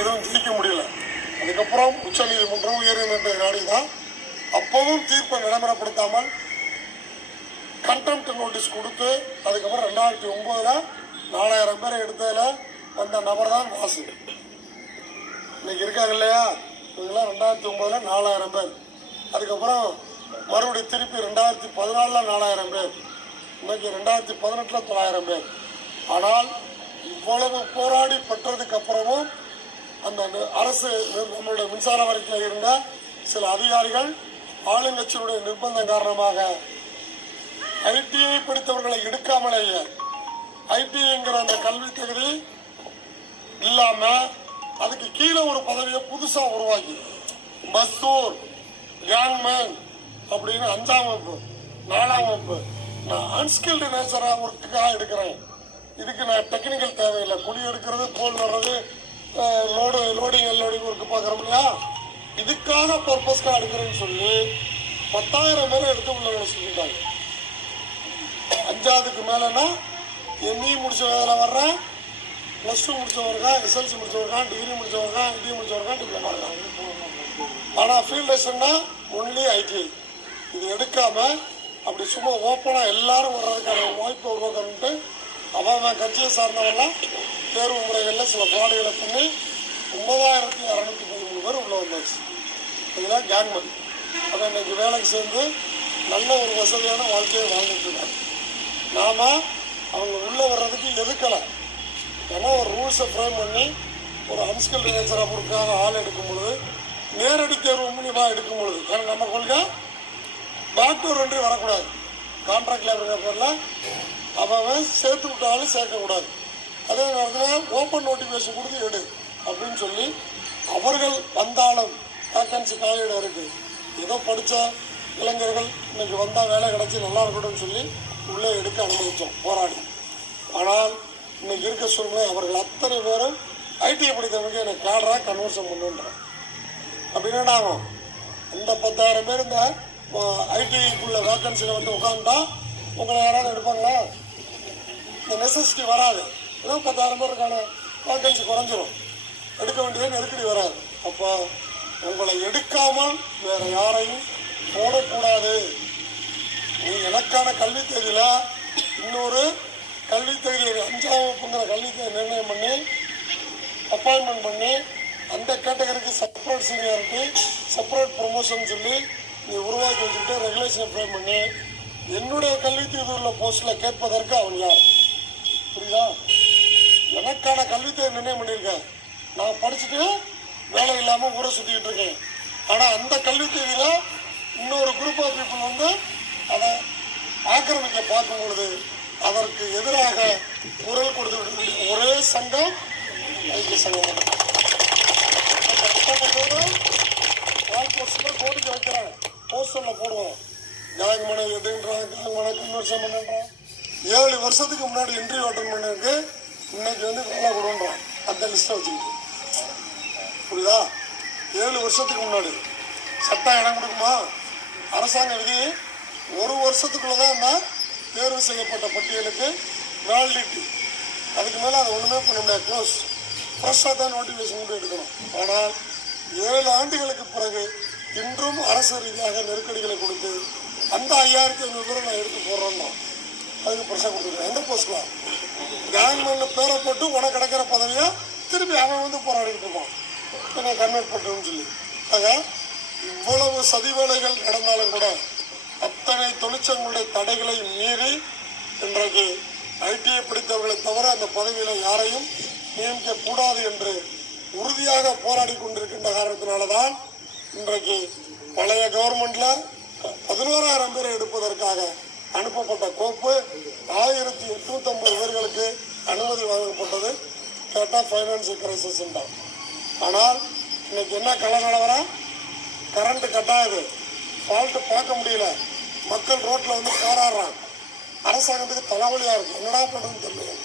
எதுவும் ஜெயிக்க முடியல. அதுக்கப்புறம் உச்ச நீதிமன்றம் உயர்நீதிமன்ற நாடி தான் அப்பவும் தீர்ப்பை நடைமுறைப்படுத்தாமல் கண்டெம்ட் நோட்டீஸ் கொடுத்து அதுக்கப்புறம் 2009 4000 பேரை எடுத்ததில் வந்த நபர் தான் வாசு. இன்னைக்கு இருக்காங்க இல்லையா, இவங்களாம் 2009 4000 பேர். அதுக்கப்புறம் மறுபடியும் திருப்பி 2014 4000 பேர், இன்னைக்கு 2018 900 பேர். ஆனால் இவ்வளவு போராடி பெற்றதுக்கு அப்புறமும் அந்த அரசு நம்மளுடைய மின்சார வரைக்கும் இருந்த சில அதிகாரிகள் ஆளுங்கட்சியினுடைய நிர்பந்தம் காரணமாக ஐடிஐ படித்தவர்களை எடுக்காமலேயே ஐடிஐங்கிற அந்த கல்வி தகுதி இல்லாம அதுக்கு கீழே ஒரு பதவியை புதுசா உருவாக்கி மஸ்தூர், கேங்மேன் அப்படின்னு 5ஆம் வகுப்பு 4ஆம் வகுப்பு நான் அன்ஸ்கில்டு நேச்சரா ஒர்க்குக்காக எடுக்கிறேன். இதுக்கு நான் டெக்னிக்கல் தேவையில்லை, குடி எடுக்கிறது, போல் வர்றது, லோடிங் அன்லோடிங் ஒர்க்கு பார்க்குறோம் இல்லையா, இதுக்காக பர்பஸ்க்காக எடுக்கிறேன்னு சொல்லி 10,000 பேரை எடுத்து உள்ள சொல்லிட்டாங்க. 5ஆவதுக்கு மேலேன்னா எம்இ முடிச்ச வேலையில் வர்றேன், +2 முடிச்சவங்க, எஸ்எல்சி முடிச்சவங்க, டிகிரி முடிச்சவங்க, ஐடி முடிச்சவங்க, டிப்ளமா இருக்காங்க. ஆனால் ஃபீல்ட் டெஸ்ட்னா ஒன்லி ஐடிஐ. இது எடுக்காம அப்படி சும்மா ஓப்பனாக எல்லாரும் வர்றதுக்கான வாய்ப்பை உருவாக்கணுன்ட்டு அவன் கட்சியை சார்ந்தவெல்லாம் தேர்வு முறைகளில் சில ஃப்ராடுகளை பண்ணி 9,213 பேர் உள்ளே வந்தாச்சு. இதுதான் கேங்மேன். அதை இன்னைக்கு வேலைக்கு சேர்ந்து நல்ல ஒரு வசதியான வாழ்க்கையை வாழ்ந்துட்டு இருக்காங்க. நாம அவங்க உள்ளே வர்றதுக்கு எதுக்கலை. ஏன்னா ஒரு ரூல்ஸை ஃப்ரேம் பண்ணி ஒரு அன்ஸ்கில்டு நேச்சராக பொறுக்காக ஆள் எடுக்கும் பொழுது, நேரடி தேர்வு மூலியமாக எடுக்கும் பொழுது, ஏன்னா நம்ம கொள்கை பேக் டோர் என்ட்ரி வரக்கூடாது. கான்ட்ராக்ட் லேபர் பேரில் அவன் சேர்த்து விட்டாலும் சேர்க்கக்கூடாது. அதே நேரத்தில் ஓப்பன் நோட்டிஃபிகேஷன் கொடுத்து எடு அப்படின்னு சொல்லி அவர்கள் வந்தாலும் வேக்கன்சி காலியிட இருக்குது. ஏதோ படித்த இளைஞர்கள் இன்னைக்கு வந்தால் வேலை கிடச்சி நல்லா இருக்கணும்னு சொல்லி உள்ளே எடுக்க அனுமதித்தோம் போராடி. ஆனால் இன்னைக்கு இருக்க சூழ்நிலை அவர்கள் அத்தனை பேரும் ஐடிஐ படித்தவங்க எனக்கு கேடராக கன்வர்ஷன் பண்ணுன்றான். அப்படின்னா ஆகும் இந்த 10,000 பேர் இந்த ஐடிஐக்குள்ள வேக்கன்சியில் வந்து உட்காந்துட்டா உங்களை யாராவது எடுப்பாங்களா? இந்த நெசசிட்டி வராது. ஏதோ 10,000 பேருக்கான வேக்கன்சி குறைஞ்சிரும், எடுக்க வேண்டியது நெருக்கடி வராது. அப்போ உங்களை எடுக்காமல் வேற யாரையும் போடக்கூடாது. நீ எனக்கான கல்வி தேதியில் இன்னொரு கல்வி தேதியை 5ஆம் வகுப்புங்கிற கல்வி தேதி நிர்ணயம் பண்ணி அப்பாயின்மெண்ட் பண்ணி அந்த கேட்டகரிக்கு செப்பரேட் சீனியாரிட்டி, செப்பரேட் ப்ரொமோஷன் சொல்லி நீ உருவாக்கி வச்சுக்கிட்டு ரெகுலேஷனை ஃப்ரேம் பண்ணி என்னுடைய கல்வி தேதி உள்ள போஸ்ட்டில் கேட்பதற்கு அவன் யார்? புரியுதா? எனக்கான கல்வி தேதி நிர்ணயம் பண்ணியிருக்கேன். நான் படிச்சுட்டு வேலை இல்லாமல் ஊரை சுற்றிக்கிட்டு இருக்கேன். ஆனால் அந்த கல்வி தேதியில் இன்னொரு குரூப் ஆஃப் பீப்புள் வந்து அதை ஆக்கிரமிக்க பார்க்கும் பொழுது அதற்கு எதிராக குரல் கொடுத்து ஒரே சங்கம் ஐக்கிய சங்கம். கோரிக்கை வைக்கிறாங்க, போஸ்டரில் போடுவோம். கேங்மேனை எதுன்றான், கேங்மேனை கன்வர்ஷன் பண்ணுறான். 7 வருஷத்துக்கு முன்னாடி இன்டர்வியூ அட்டன் பண்ணதுக்கு இன்னைக்கு வந்து வேலை கொடுன்றான். அந்த லிஸ்ட்டை வச்சுக்கிட்டு புரியுதா? 7 வருஷத்துக்கு முன்னாடி சட்டம் இடம் கொடுக்குமா? அரசாங்க விதி 1 வருஷத்துக்குள்ளே தான் அந்த தேர்வு செய்யப்பட்ட பட்டியலுக்கு வேலிடிட்டி. அதுக்கு மேலே அதை ஒன்றுமே பண்ண முடியாது. க்ளோஸ் ஃப்ரெஷ்ஷாக தான் நோட்டிஃபிகேஷன் கொண்டு எடுக்கணும். ஆனால் 7 ஆண்டுகளுக்கு பிறகு இன்றும் அரசு ரீதியாக நெருக்கடிகளை கொடுத்து அந்த 5,500 பேரை நான் எடுத்து போடுறேன்னா அதுக்கு ப்ரெஷர் கொடுத்துருக்கேன். எந்த போஸ்ட்லாம் கேங்மேன்ல பேரை போட்டு உனக்கு கிடைக்கிற பதவியை திருப்பி அவன் வந்து போராடிட்டு இருப்பான், நான் கன்வெர்ட் பண்ணுறேன்னு சொல்லி. ஆக இவ்வளவு சதி வேலைகள் நடந்தாலும் கூட அத்தனை தொழிற்சங்களுடைய தடைகளை மீறி இன்றைக்கு ஐடிஐ படித்தவர்களை தவிர அந்த பதவியில் யாரையும் நியமிக்க கூடாது என்று உறுதியாக போராடி கொண்டிருக்கின்ற காரணத்தினால்தான் இன்றைக்கு பழைய கவர்மெண்ட்ல 11,000 பேரை எடுப்பதற்காக அனுப்பப்பட்ட கோப்பு 1,850 பேர்களுக்கு அனுமதி வழங்கப்பட்டது. கேட்டால் ஃபைனான்சியல் கிரைசிஸ் தான். ஆனால் இன்னைக்கு என்ன கலகலவரம், கரண்ட் கட்டாயுது, ஃபால்ட்டு பார்க்க முடியல, மக்கள் ரோட்டில் வந்து போராடுறாங்க. அரசாங்கத்துக்கு தலைவலியாக இருக்குது, என்னடா பண்ணுறதுன்னு தெரியல.